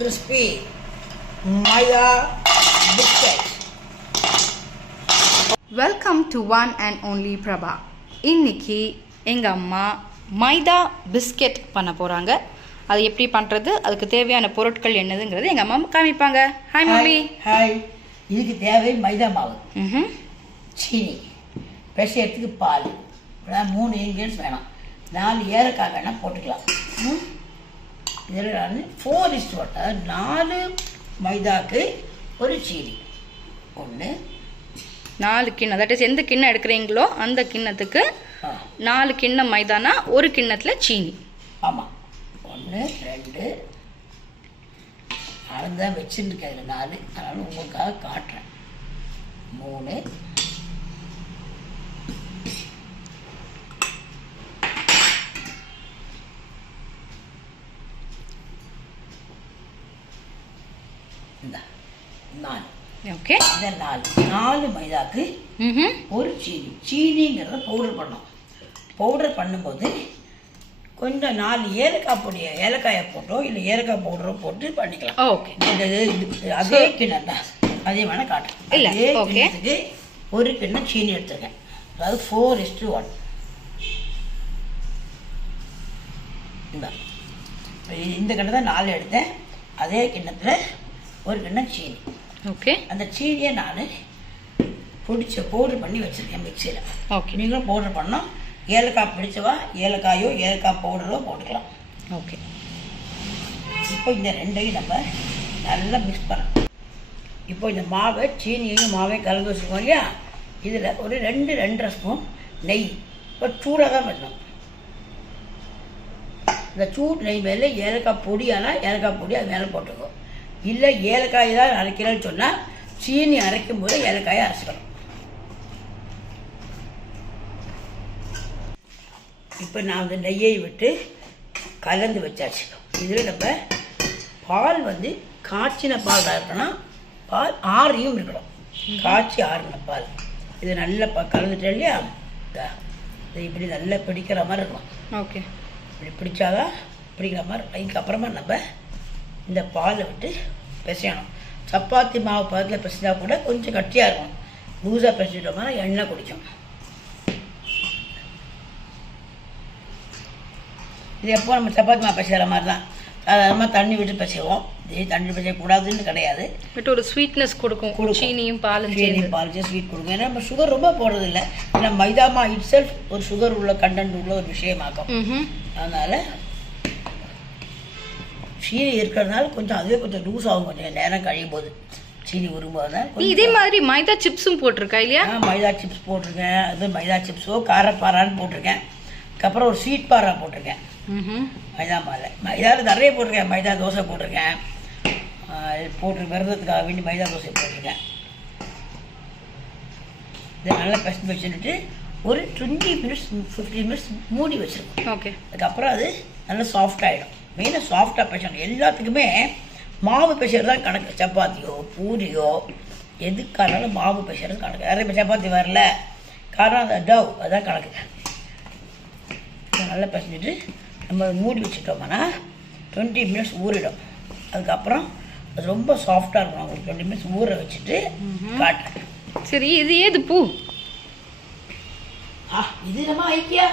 crispy Maida Biscuit. Welcome to one and only Prabha. இன்னைக்கு எங்கள் அம்மா மைதா பிஸ்கெட் பண்ண போகிறாங்க. அது எப்படி பண்ணுறது, அதுக்கு தேவையான பொருட்கள் என்னதுங்கிறது எங்கள் அம்மா காமிப்பாங்க. Hi mummy. ஹாய். இதுக்கு தேவை மைதா மாவு, சீனி, பிசையறதுக்கு பால், 3 இன்கிரியன்ஸ் வேணும், 4 ஏலக்காய் வேணால் போட்டுக்கலாம். இதில் நான் 4:1, 4 மைதாக்கு 1 சீனி, 4 கிண்ணம். தட் இஸ் எந்த கிண்ணம் எடுக்கிறீங்களோ அந்த கிண்ணத்துக்கு 4 கிண்ணம் மைதானா 1 கிண்ணத்தில் சீனி. ஆமாம், 1 2 அளந்தான் வச்சுருக்கேன். அதில் 4, அதனால் உங்களுக்காக காட்டுறேன். 3 இந்த 4. ஓகே, இந்த 4 மைதாக்கு 1 சீனி. சீனிங்கிறத பவுடர் பண்ணோம். பவுடர் பண்ணும்போது கொஞ்சம் 4 ஏலக்காயை போட்டோ இல்லை ஏலக்காய் பவுடரோ போட்டு பண்ணிக்கலாம். ஓகே, அதே கிண்ணம் தான், அதே வேணால் காட்டுறேன். அதே கிண்ணத்துக்கு 1 கிண்ணம் சீனி எடுத்துருக்கேன். அதாவது 4:1. இந்த கிண்ணம் தான் 4 எடுத்தேன். அதே கிண்ணத்தில் 1 கிண்ணம் சீனி. ஓகே, அந்த சீனியை நான் பிடிச்ச பவுடர் பண்ணி வச்சுருக்கேன் மிக்சியில். ஓகே, நீங்களும் பவுடர் பண்ணோம். ஏலக்காய் பிடிச்சவா ஏலக்காயோ ஏலக்காய் பவுடரோ போட்டுக்கலாம். ஓகே, இப்போ இந்த ரெண்டையும் நம்ம நல்லா மிக்ஸ் பண்ணணும். இப்போ இந்த மாவை சீனியையும் மாவையும் கலந்து வச்சுருக்கோம் இல்லையா, இதில் ஒரு 2-2.5 ஸ்பூன் நெய். இப்போ சூடாக தான் பண்ணணும். இந்த சூடு நெய் மேலே ஏலக்காய் பொடியானால் ஏலக்காய் பொடி அது மேலே போட்டுக்கோ. இல்லை ஏலக்காய் தான் அரைக்கிறேன்னு சொன்னால் சீனி அரைக்கும் போது ஏலக்காயை அரைச்சிக்கணும். இப்போ நான் அந்த நெய்யை விட்டு கலந்து வச்சாச்சு. இதில் நம்ம பால் காய்ச்சின பால் தான் இருக்கணும். பால் ஆறியும் இருக்கணும். காய்ச்சி ஆறின பால் இது நல்லா கலந்துட்டேன் இல்லையா, இது இப்படி நல்லா பிடிக்கிற மாதிரி இருக்கணும். ஓகே, இப்படி பிடிச்சாதான் பிடிக்கிற மாதிரி. அதுக்கப்புறமா நம்ம இந்த பாலை விட்டு பிசையணும். சப்பாத்தி மாவு பதத்தில் பிசைஞ்சா கூட கொஞ்சம் கட்டியாக இருக்கும். லூஸாக பிசைட்டோம்னா எண்ணெய் குடிக்கும். இது எப்போ நம்ம சப்பாத்தி மாவு பிசைகிற மாதிரி தான். சாதாரணமாக தண்ணி விட்டு பிசைவோம். இதே தண்ணி பிசையக்கூடாதுன்னு கிடையாது. பட் ஒரு ஸ்வீட்னஸ் கொடுக்கும். சீனியும் பாலும் ஸ்வீட் கொடுக்கும். ஏன்னா நம்ம சுகர் ரொம்ப போடுறது இல்லை. ஏன்னா மைதாமா இட் செல்ஃப் ஒரு சுகர் உள்ள கண்டென்ட் உள்ள ஒரு விஷயமாக்கும். அதனால் சீனி இருக்கிறதுனால கொஞ்சம் அதுவே கொஞ்சம் லூஸ் ஆகும். கொஞ்சம் நேரம் கழியும் போது சீனி உரும்போதுதான். இதே மாதிரி மைதா சிப்ஸும் போட்டிருக்கா இல்லையா? மைதா சிப்ஸ் போட்டிருக்கேன். அது மைதா சிப்ஸோ காரப்பாரான்னு போட்டிருக்கேன். அதுக்கப்புறம் ஒரு ஸ்வீட் பாரா போட்டிருக்கேன். மைதா மாவில் மைதாவில் நிறைய போட்டிருக்கேன். மைதா தோசை போட்டிருக்கேன். விரதத்துக்காக வேண்டி மைதா தோசை போட்டிருக்கேன். இதை நல்லா பிசைஞ்சு வச்சுட்டு ஒரு 20 மினிட்ஸ் 15 மினிட்ஸ் மூடி வச்சுருக்கோம். ஓகே, அதுக்கப்புறம் அது நல்லா சாஃப்ட் ஆகிடும். மெயினாக சாஃப்டாக பிசையணும். எல்லாத்துக்குமே மாவு பிசைறது தான் கணக்கு. சப்பாத்தியோ பூரியோ எதுக்கானாலும் மாவு பிசைறது கணக்கு. நிறைய இப்போ சப்பாத்தி வரல, காரணம் அந்த டவ் அதுதான் கணக்கு. நல்லா பிசைஞ்சிட்டு நம்ம மூடி வச்சுட்டோம்னா 20 மினிட்ஸ் ஊறிடும். அதுக்கப்புறம் அது ரொம்ப சாஃப்டாக இருக்கும். ஒரு 20 மினிட்ஸ் ஊற வச்சுட்டு காட்டுறேன். சரி, இது ஏது பூ? இது நம்ம ஐக்கியா.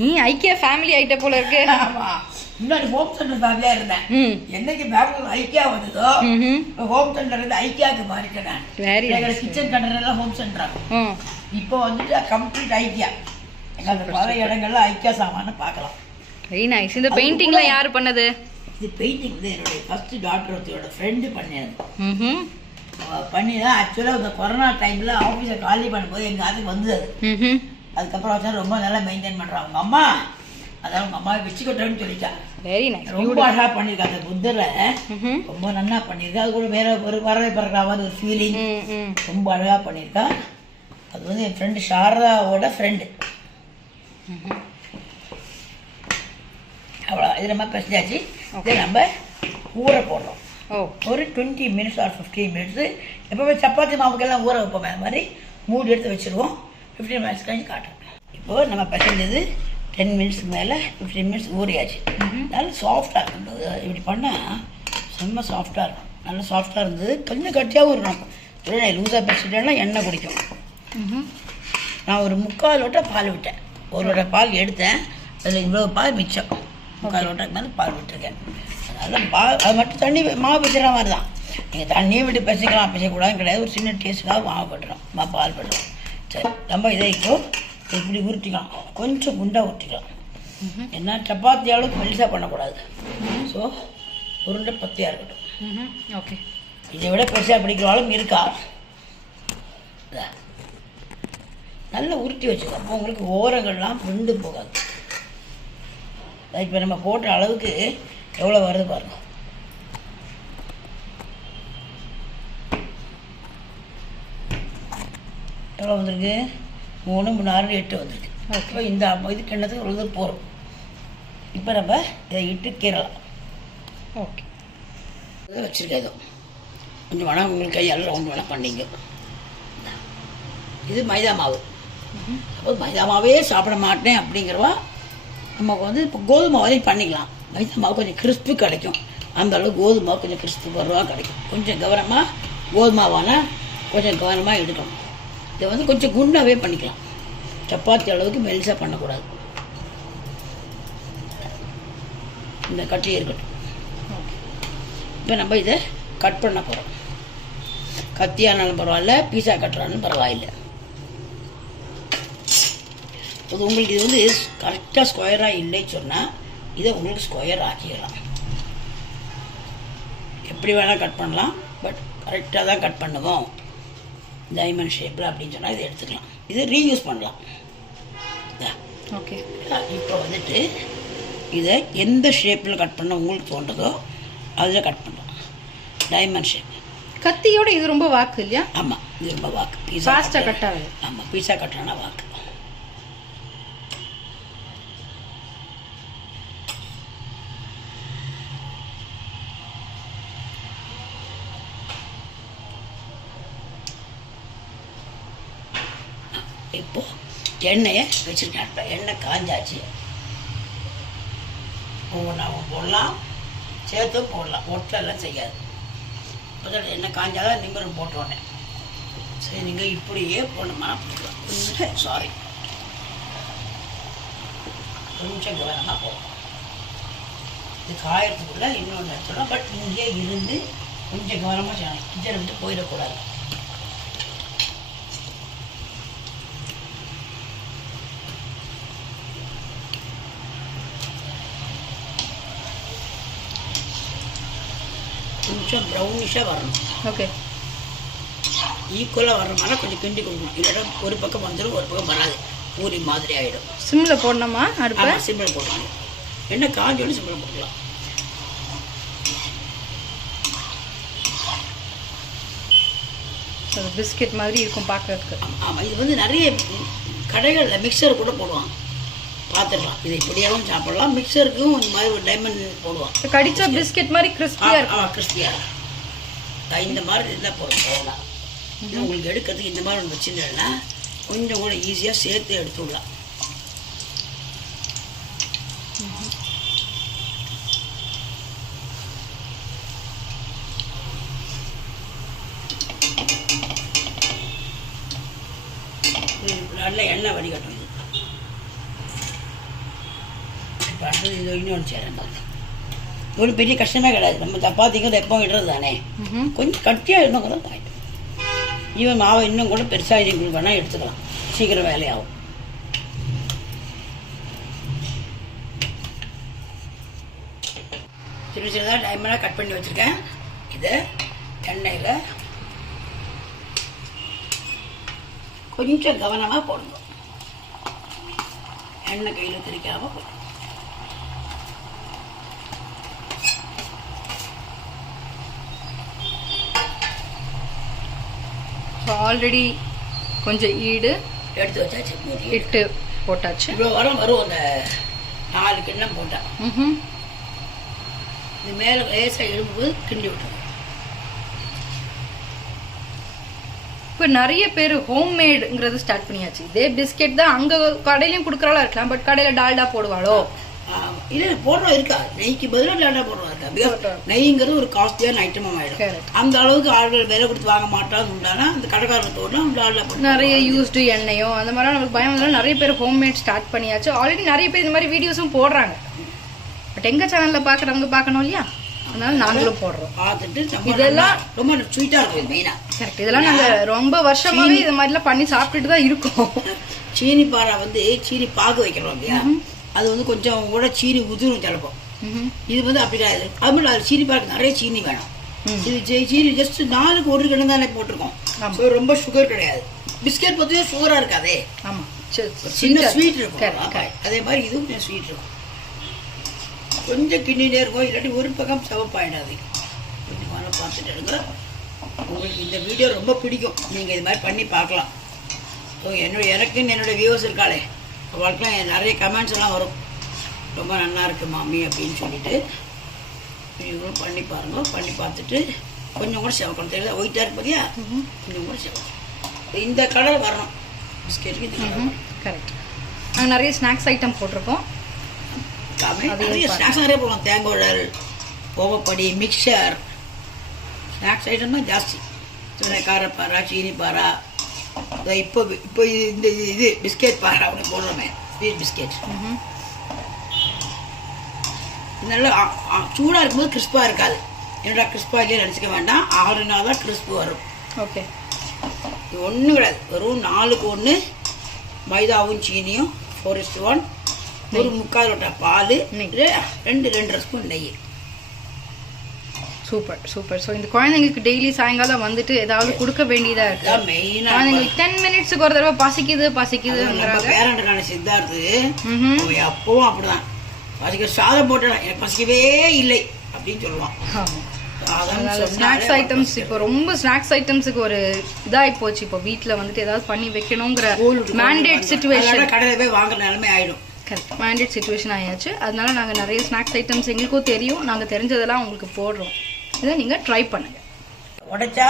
நீ ஐக்கியா ஃபேமிலி ஆகிட்ட போல இருக்கு. ஆமாம், முன்னாடி ஹோம் சென்டர் ஃபேமிலியாக இருந்தேன். என்னைக்கு பெங்களூர் ஐக்கியா வந்ததோ ஹோம் சென்டர் இருந்து ஐக்கியாவுக்கு மாறிட்டேன் நான். எங்களோட கிச்சன் கண்டர் எல்லாம் ஹோம் சென்டர். இப்போ கம்ப்ளீட் ஐக்கியா. எங்களுக்கு பல இடங்கள்ல ஐக்கியா சாமான்னு பார்க்கலாம். Very nice. இந்த பெயிண்டிங்லாம் யார் பண்ணது? இது பெயிண்டிங் என்னுடைய ஃபர்ஸ்ட் டாக்டர் ஒருத்தரோட ஃப்ரெண்டு பண்ணினது. பண்ணி தான் ஆக்சுவலாக இந்த கொரோனா டைமில் ஆஃபீஸை காலி பண்ணும்போது எங்கள் அதுக்கு வந்தது. அதுக்கப்புறம் வச்சா ரொம்ப நல்லா மெயின்டைன் பண்ணுறான் அவங்க அம்மா. அதான் அவங்க அம்மாவை வச்சுக்கிட்டோன்னு சொல்லிட்டா. Very nice. ரொம்ப அழகாக பண்ணியிருக்கா. அந்த புத்தரை ரொம்ப நல்லா பண்ணியிருக்கா. அது கூட வேற ஒரு வரவை பறக்கிற மாதிரி ஒரு ஃபீலிங் ரொம்ப அழகாக பண்ணியிருக்கா. அது என் ஃப்ரெண்டு சாரதாவோட ஃப்ரெண்டு. அவ்வளோ இது நம்ம பிசைஞ்சாச்சு. இதை நம்ம ஊற போடுறோம். ஒரு 20 மினிட்ஸ் ஆர் 15 மினிட்ஸு. எப்போவுமே சப்பாத்தி மாவுக்கெல்லாம் ஊற வைப்போம். அது மாதிரி மூடி எடுத்து வச்சுருவோம். 15 மினிட்ஸ் கழிச்சு காட்டுறோம். இப்போது நம்ம பிசைஞ்சது 10 மினிட்ஸ்க்கு மேலே 15 மினிட்ஸ் ஊறியாச்சு. நல்லா சாஃப்டாக இருக்கும். இப்படி பண்ணால் ரொம்ப சாஃப்டாக இருக்கும். நல்லா சாஃப்டாக இருந்தது. கொஞ்சம் கட்டியாகவும் இருக்கணும். இல்லை லூஸாக பிடிச்சிட்டேன்னா எண்ணெய் குடிக்கும். நான் ஒரு 3/4 லோட்டை பால் விட்டேன். 1 லோட்டை பால் எடுத்தேன். அதில் இவ்வளோ பால் மிச்சம். 3/4 லோட்டருக்கு மேலே பால் விட்டுருக்கேன். அதனால் அது மட்டும் தண்ணி மாவு பிச்சுற மாதிரி தான். நீங்கள் தண்ணியை விட்டு பிசைக்கலாம், பிசைக்கூடாதுன்னு கிடையாது. ஒரு சின்ன டேஸ்ட்டுக்காக மாவு போட்டுறோம், பால் போட்டுறோம். சரி, நம்ம இதை இப்போ இப்படி உருட்டிக்கலாம். கொஞ்சம் குண்டாக உருட்டிக்கலாம். ஏன்னா சப்பாத்தி அளவுக்கு மெலிசாக பண்ணக்கூடாது. ஸோ உருண்டை பத்தியாக இருக்கட்டும். ஓகே, இதை விட பெருசாக பிடிக்கிறவாலும் இருக்கா. நல்லா உருட்டி வச்சுக்கோ. அப்போ உங்களுக்கு ஓரங்கள்லாம் விண்டு போகாது. இப்போ நம்ம போட்ட அளவுக்கு எவ்வளோ வருது பாருங்க. எவ்வளோ வந்திருக்கு? 3, 3, 6, 8 வந்திருக்கு. ஓகே, இந்த இதுக்கு எண்ணத்துக்கு ஒரு போகிறோம். இப்போ நம்ம இதை இட்டு கீறலாம். ஓகே, இதை வச்சுருக்கேன். ஏதோ கொஞ்சம் வேணால் உங்களுக்கு கையால் ரவுண்ட் வேணால் பண்ணிங்க. இது மைதா மாவு. அப்போ மைதா மாவே சாப்பிட மாட்டேன் அப்படிங்கிறவா நமக்கு வந்து இப்போ கோதுமை வரையும் பண்ணிக்கலாம். மைதா மாவு கொஞ்சம் கிறிஸ்பு கிடைக்கும். அந்த அளவுக்கு கோதுமை மாவு கொஞ்சம் கிறிஸ்பு வருவா கிடைக்கும். கொஞ்சம் கவனமாக கோதுமாவானா கொஞ்சம் கவனமாக எடுக்கணும். இதை வந்து கொஞ்சம் குண்டாகவே பண்ணிக்கலாம். சப்பாத்தி அளவுக்கு மெலிசாக பண்ணக்கூடாது. இந்த கட்டி இருக்கட்டும். இப்போ நம்ம இதை கட் பண்ண போகிறோம். கத்தியானாலும் பரவாயில்ல, பீஸா கட்டுறாலும் பரவாயில்லை. அது உங்களுக்கு இது வந்து கரெக்டாக ஸ்கொயராக இல்லைன்னு சொன்னால் இதை உங்களுக்கு ஸ்கொயர் ஆக்கிடலாம். எப்படி வேணால் கட் பண்ணலாம், பட் கரெக்டாக தான் கட் பண்ணுவோம். டைமண்ட் ஷேப்பில் அப்படின்னு சொன்னால் இதை எடுத்துக்கலாம். இதை ரீயூஸ் பண்ணலாம். ஓகே, இப்போ வந்துட்டு இதை எந்த ஷேப்பில் கட் பண்ண உங்களுக்கு தோன்றதோ அதில் கட் பண்ணலாம். Diamond shape. கத்தியோட இது ரொம்ப வாக்கு இல்லையா? ஆமாம், இது ரொம்ப வாக்கு. ஃபாஸ்ட்டாக கட் ஆகுது. ஆமாம், பீஸா கட்டுறானா வாக்கு. இப்போ எண்ணெயை வச்சுருக்கேன். எண்ணெய் காஞ்சாச்சு. ஒவ்வொன்றா போடலாம், சேர்த்து போடலாம். ஒட்டெல்லாம் செய்யாது. முதல்ல எண்ணெய் காஞ்சாதான் நிம்மரம் போட்டோன்னே. சரி, நீங்கள் இப்படியே போடணுமா போடலாம். கொஞ்சம் சாரி, கொஞ்சம் கவனமாக போகணும். இது காயறதுக்குள்ளே இன்னொன்று எடுத்துடலாம். பட் இங்கே இருந்து கொஞ்சம் கவனமாக செய்யணும். கிச்சனை விட்டு போயிடக்கூடாது. கொஞ்சம் ப்ரௌனிஷாக வரணும். ஓகே, ஈக்குவலாக வரணும்னா கொஞ்சம் கிண்டி கொடுக்கணும். இல்லைன்னா ஒரு பக்கம் வந்துடும், ஒரு பக்கம் வராது. பூரி மாதிரி ஆகிடும். சிம்மில் போடணுமா? அடுப்பு சிம்மில் போடணும். என்ன காஞ்சோன்னு சிம்மில் போடலாம். பிஸ்கெட் மாதிரி இருக்கும் பார்க்கறதுக்கு. ஆமாம், இது வந்து நிறைய கடைகளில் மிக்சர் கூட போடுவாங்க, பார்த்துடலாம். இதை இப்படியாகவும் சாப்பிடலாம். மிக்சருக்கும் இந்த மாதிரி ஒரு டைமண்ட் போடுவாங்க. கடிச்சா பிஸ்கெட் மாதிரி கிறிஸ்பியாக இருக்கும். கிறிஸ்பியாக இந்த மாதிரி இருந்தால் போடும். போடலாம். உங்களுக்கு எடுக்கிறதுக்கு இந்த மாதிரி ஒன்று வச்சுருந்தேன்னா கொஞ்சம் கூட ஈஸியாக சேர்த்து எடுத்துடலாம். நல்லா எண்ணெய் வடிகட்டும். இது அடுத்தது இது இன்னொன்று செய்கிறேன் பாருங்க. ஒரு பெரிய கஷ்டமே கிடையாது. நம்ம சப்பாத்திக்கும் எப்பவும் விடுறது தானே. கொஞ்சம் கட்டியாக இன்னும் கூட தாயிடும். ஈவன் மாவை இன்னும் கூட பெருசாக இது உங்களுக்கு வேணால் எடுத்துக்கலாம். சீக்கிரம் வேலையாகும். சின்ன சின்னதாக டைமெல்லாம் கட் பண்ணி வச்சுருக்கேன். இதை எண்ணெயில் கொஞ்சம் கவனமாக போடணும். எண்ணெய் கையில் திரிக்காமல் போடணும். ஆல்ரெடி கொஞ்சம் ஈடு எடுத்து வச்சாச்சு. இட்டு போட்டாச்சு. இவ்வளோ வரும் அந்த 4 கிண்ணம் போட்டேன். இது மேலே லேசாக எழும்பும்போது கிண்டி விட்டுருவோம். இப்போ நிறைய பேர் ஹோம்மேடுங்கிறது ஸ்டார்ட் பண்ணியாச்சு. இதே பிஸ்கெட் தான் அங்கே கடையிலையும் கொடுக்குறாளா இருக்கலாம். பட் கடையில் டால்டா போடுவாளோ இல்லை போடுறோம் இருக்கா, நெய்க்கு பதிலாக டால்டா போடுறோம் இருக்கா. பிகாஸ் நெய்ங்கிறது ஒரு காஸ்ட்லியான ஐட்டமாக ஆகிடும். அந்த அளவுக்கு ஆள்கள் விலை கொடுத்து வாங்க மாட்டான்னு உண்டானா அந்த கடைக்காரங்க தோணும் டால்டா போட்டு நிறைய யூஸ்டு எண்ணெயோ அந்த மாதிரிலாம் நமக்கு பயம் வந்தாலும் நிறைய பேர் ஹோம்மேட் ஸ்டார்ட் பண்ணியாச்சு. ஆல்ரெடி நிறைய பேர் இந்த மாதிரி வீடியோஸும் போடுறாங்க. பட் எங்கள் சேனலில் பார்க்குறவங்க பார்க்கணும் இல்லையா, அதனால நாங்களும் போடுறோம். பார்த்துட்டு இதெல்லாம் ரொம்ப ஸ்வீட்டாக இருக்கும் மெயினாக. கரெக்ட். இதெல்லாம் நாங்கள் ரொம்ப வருஷமாகவே இது மாதிரிலாம் பண்ணி சாப்பிட்டுட்டு தான் இருக்கோம். சீனி பாறை வந்து சீனி பாகு வைக்கிறோம் இல்லையா, அது வந்து கொஞ்சம் கூட சீனி உதிரும் சிலப்போம். இது வந்து அப்படி கிடையாது. அது மட்டும் அது சீனி பாக்கு நிறைய சீனி வேணும். இது சீனி ஜஸ்ட் 4க்கு 1 கிலோ தானே போட்டிருக்கோம். ஸோ ரொம்ப சுகர் கிடையாது. பிஸ்கெட் பொறுத்தவரை சுகராக இருக்காதே. ஆமாம், சின்ன ஸ்வீட் இருக்கும். அதே மாதிரி இதுவும் கொஞ்சம் ஸ்வீட் இருக்கும். கொஞ்சம் கிண்ணிலே இருக்கும், இல்லாட்டி ஒரு பக்கம் சிவப்பாயிடாது. கொஞ்சம் மேலே பார்த்துட்டு எடுங்க. உங்களுக்கு இந்த வீடியோ ரொம்ப பிடிக்கும், நீங்கள் இது மாதிரி பண்ணி பார்க்கலாம். ஸோ எனக்குன்னு என்னோடய வியூவர்ஸ் இருக்காளே, அவளுக்குலாம் நிறைய கமெண்ட்ஸ் எல்லாம் வரும், ரொம்ப நல்லா இருக்கு மாமி அப்படின்னு சொல்லிட்டு. இவங்களும் பண்ணி பாருங்க. பண்ணி பார்த்துட்டு கொஞ்சம் கூட சிவக்கணும். தெரியல ஒயிட்டாக இருக்கு பார்த்தியா, கொஞ்சம் கூட சிவக்கணும். இந்த கலர் வரணும் பிஸ்கெட்டுக்கு. இந்த கலர் கரெக்ட். நாங்கள் நிறைய ஸ்நாக்ஸ் ஐட்டம் போட்டிருக்கோம். நிறைய ஸ்நாக்ஸ் நிறைய போடுவோம். தேங்காய், கோவப்படி, மிக்சர், ஸ்நாக்ஸ் ஐட்டம் தான் ஜாஸ்தி. காரப்பாரா, சீனி பாரா, இப்போ இந்த இது பிஸ்கெட் பாரா ஒன்று போடுறோமே, ஸ்வீட் பிஸ்கெட். நல்லா சூடாக இருக்கும்போது கிறிஸ்பாக இருக்காது. என்னடா கிறிஸ்பாக இல்லையே நினச்சிக்க வேண்டாம். ஆறுனா தான் கிறிஸ்பு வரும். ஓகே. இது ஒன்றும் கிடையாது, வெறும் 4க்கு 1 மைதாவும் சீனியும் 4:1, ஒரு 3/4 லோட்டா பால், 2 ஸ்பூன் நெய். Super super. ஸோ இந்த குழந்தைங்களுக்கு டெய்லி சாயங்காலம் வந்துட்டு ஏதாவது கொடுக்க வேண்டியதாக இருக்கு. மெயினாக குழந்தைங்களுக்கு 10 மினிட்ஸுக்கு ஒரு தடவை பசிக்குது. பேரண்ட்கான சித்தார்த்து அப்பவும் அப்படிதான். பசிக்க சாதம் போட்டேன், எனக்கு பசிக்கவே இல்லை அப்படின்னு சொல்லுவான். ஸ்நாக்ஸ் ஐட்டம்ஸ் இப்போ ரொம்ப ஸ்நாக்ஸ் ஐட்டம்ஸுக்கு ஒரு இதாகி போச்சு. இப்போ வீட்டில் வந்துட்டு ஏதாவது பண்ணி வைக்கணுங்கிற மேண்டேட் சிச்சுவேஷன், கடையில் போய் வாங்குற நிலைமை ஆகிடும். கரெக்ட், மேண்டேட் சிச்சுவேஷன் ஆயாச்சு. அதனால நாங்கள் நிறைய ஸ்நாக்ஸ் ஐட்டம்ஸ் எங்களுக்கும் தெரியும், நாங்கள் தெரிஞ்சதெல்லாம் உங்களுக்கு போடுறோம். இதை நீங்கள் ட்ரை பண்ணுங்க. உடைச்சா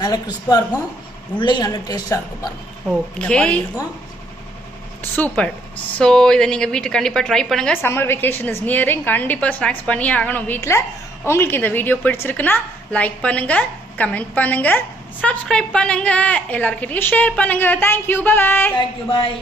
நல்லா கிறிஸ்பாக இருக்கும், உள்ளேயும் நல்ல டேஸ்டாக இருக்கும் பாருங்க. ஓகே, இருக்கும். சூப்பர். ஸோ இதை நீங்கள் வீட்டுக்கு கண்டிப்பாக ட்ரை பண்ணுங்கள். Summer vacation is nearing. கண்டிப்பாக ஸ்நாக்ஸ் பண்ணியே ஆகணும் வீட்டில். உங்களுக்கு இந்த வீடியோ பிடிச்சிருக்குன்னா லைக் பண்ணுங்கள், கமெண்ட் பண்ணுங்கள், சப்ஸ்கிரைப் பண்ணுங்கள், எல்லாருக்கிட்டையும் ஷேர் பண்ணுங்கள். தேங்க்யூ, பாய்.